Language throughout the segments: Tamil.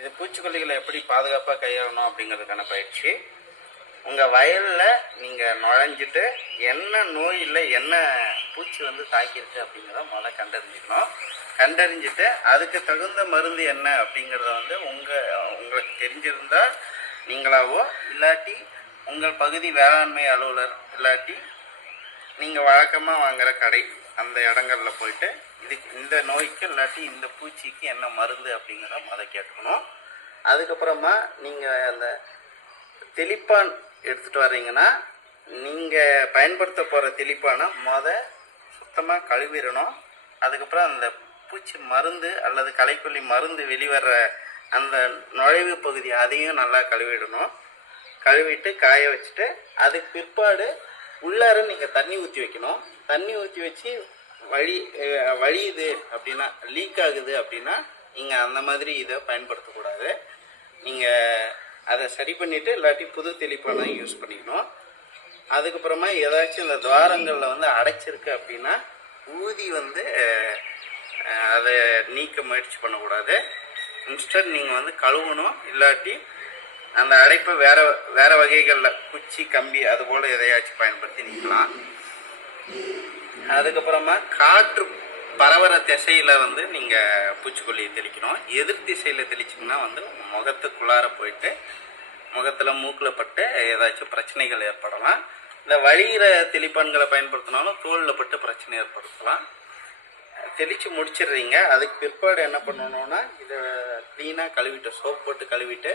இது பூச்சிக்கொல்லிகளை எப்படி பாதுகாப்பாக கையாளணும் அப்படிங்கிறதுக்கான பயிற்சி. உங்கள் வயலில் நீங்கள் நுழைஞ்சிட்டு என்ன நோய் இல்லை என்ன பூச்சி வந்து தாக்கியிருக்கு அப்படிங்கிறத முதல்ல கண்டறிஞ்சிக்கணும். கண்டறிஞ்சிட்டு அதுக்கு தகுந்த மருந்து என்ன அப்படிங்கிறத வந்து உங்களுக்கு தெரிஞ்சிருந்தால் நீங்களாவோ இல்லாட்டி உங்கள் பகுதி வேளாண்மை அலுவலர் இல்லாட்டி நீங்கள் வழக்கமாக வாங்குகிற கடை அந்த இடங்களில் போயிட்டு இந்த நோய்க்கு இல்லாட்டி இந்த பூச்சிக்கு என்ன மருந்து அப்படிங்கிறத அதை கேட்கணும். அதுக்கப்புறமா நீங்கள் அந்த தெளிப்பான் எடுத்துகிட்டு வர்றீங்கன்னா நீங்கள் பயன்படுத்த போகிற தெளிப்பானை சுத்தமாக கழுவிடணும். அதுக்கப்புறம் அந்த பூச்சி மருந்து அல்லது களைக்கொல்லி மருந்து வெளிவர அந்த நுழைவு பகுதி அதையும் நல்லா கழுவிடணும். கழுவிட்டு காய வச்சுட்டு அதுக்கு பிற்பாடு உள்ளார நீங்கள் தண்ணி ஊற்றி வைக்கணும். தண்ணி ஊற்றி வச்சு வழியுது அப்படின்னா லீக் ஆகுது அப்படின்னா நீங்கள் அந்த மாதிரி இதை பயன்படுத்தக்கூடாது. நீங்கள் அதை சரி பண்ணிவிட்டு இல்லாட்டி புது தெளிப்பான யூஸ் பண்ணிக்கணும். அதுக்கப்புறமா ஏதாச்சும் இந்த துவாரங்களில் வந்து அடைச்சிருக்கு அப்படின்னா ஊதி வந்து அதை நீக்க முயற்சி பண்ணக்கூடாது. இன்ஸ்டன்ட் நீங்கள் வந்து கழுவணும். இல்லாட்டி அந்த அடைப்பை வேறு வகைகளில் குச்சி கம்பி அதுபோல் எதையாச்சும் பயன்படுத்தி நீக்கலாம். அதுக்கப்புறமா காற்று பரவற திசையில் வந்து நீங்கள் பூச்சிக்கொல்லியை தெளிக்கணும். எதிர் திசையில் தெளிச்சிங்கன்னா வந்து முகத்துக்குள்ளார போயிட்டு முகத்தில் மூக்கில் பட்டு ஏதாச்சும் பிரச்சனைகள் ஏற்படலாம். இந்த வழிகிற தெளிப்பான்களை பயன்படுத்தினாலும் தோலில் பட்டு பிரச்சனை ஏற்படுத்தலாம். தெளித்து முடிச்சிடுறீங்க. அதுக்கு பிற்பாடு என்ன பண்ணணுன்னா இதை க்ளீனாக கழுவிட்டு சோப் போட்டு கழுவிட்டு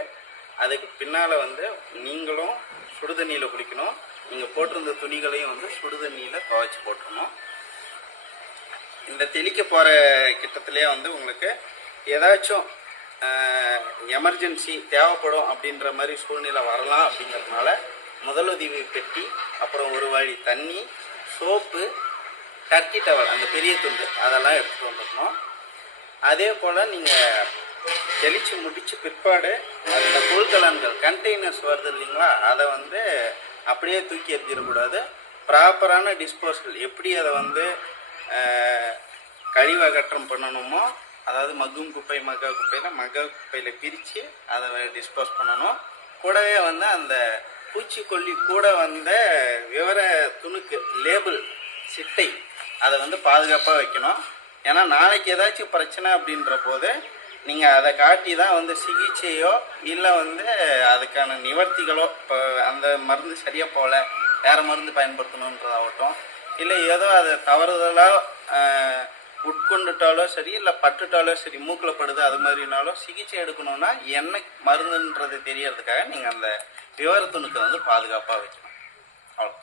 அதுக்கு பின்னால் வந்து நீங்களும் சுடுதண்ணியில் குளிக்கணும். நீங்கள் போட்டிருந்த துணிகளையும் வந்து சுடுதண்ணியில் துவைச்சி போட்டுடணும். இந்த தெளிக்க போகிற கிட்டத்துலேயே வந்து உங்களுக்கு ஏதாச்சும் எமர்ஜென்சி தேவைப்படும் அப்படின்ற மாதிரி சூழ்நிலை வரலாம். அப்படிங்கிறதுனால முதலுதவி பெட்டி, அப்புறம் ஒரு வழி தண்ணி, சோப்பு, டர்க்கி டவல் அந்த பெரிய துண்டு அதெல்லாம் எடுத்துகிட்டு வந்துடணும். அதே போல் நீங்கள் தெளித்து முடித்து பிற்பாடு அந்த கொள்கலன்கள் கண்டெய்னர்ஸ் வருது இல்லைங்களா, அதை வந்து அப்படியே தூக்கி எறிஞ்சிடக்கூடாது. ப்ராப்பரான டிஸ்போசல் எப்படி அதை வந்து கழிவு அகற்றம் பண்ணணுமோ, அதாவது மக்கும் குப்பை மக்கா குப்பையில் பிரித்து அதை டிஸ்போஸ் பண்ணணும். கூடவே வந்து அந்த பூச்சிக்கொல்லி கூட வந்த விவர துணுக்கு லேபிள் சிட்டை அதை வந்து பாதுகாப்பாக வைக்கணும். ஏன்னா நாளைக்கு ஏதாச்சும் பிரச்சனை அப்படின்ற போது நீங்கள் அதை காட்டி தான் வந்து சிகிச்சையோ இல்லை வந்து அதுக்கான நிவர்த்திகளோ, இப்போ அந்த மருந்து சரியாக போகல வேறு மருந்து பயன்படுத்தணுன்றதாகட்டும், இல்லை ஏதோ அதை தவறுதலாக உட்கொண்டுட்டாலோ சரி இல்லை பட்டுட்டாலோ சரி மூக்கில் படுது அது மாதிரினாலும் சிகிச்சை எடுக்கணும்னா என்ன மருந்துன்றது தெரியறதுக்காக நீங்கள் அந்த விவரத்துணுக்கை வந்து பாதுகாப்பாக வைக்கணும். அவ்வளோ.